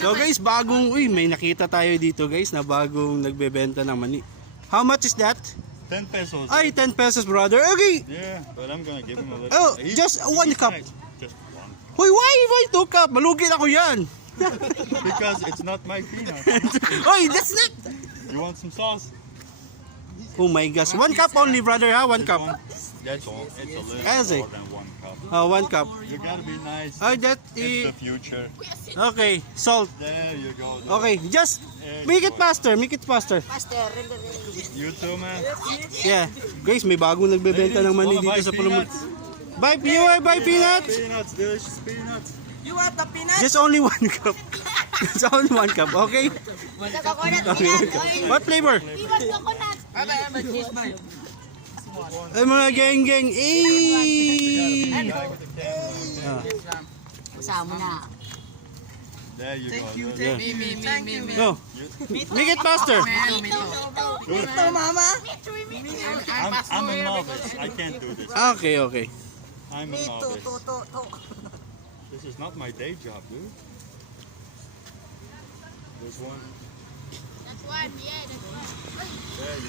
So guys, may nakita tayo dito guys na bagong nagbebenta ng mani. How much is that? 10 pesos. Ay, 10 pesos brother. Okay. Yeah, but I'm gonna give him a little. Oh, just one cup. Just one. Hoy, why 2 cup? Malugin ako yan. Because it's not my peanut. Hoy, that's not. You want some sauce? Oh my gosh. 1 cup only brother ha, 1 cup. That's all. It's a little Kasi. more than 1 cup. 1 cup. You gotta be nice. Oh, that It's is... the future. Okay, salt. There you go. Okay, just make it faster, make it faster. You too, man. Yeah. Guys, may bagong nagbebenta ng mani dito sa Pulumut. Buy peanuts. Peanuts, delicious peanuts. You want the peanut? Just only 1 cup. Just only 1 cup, okay? Okay, 1 cup. What flavor? Ay, mga geng-geng. Kasama na. There you go. Yeah. Me. Go. Make it faster. Ito, mama. I'm a novice. I can't do this. Okay, okay. I'm a novice. To. This is not my day job, dude. This one. That's one, yeah, that's one.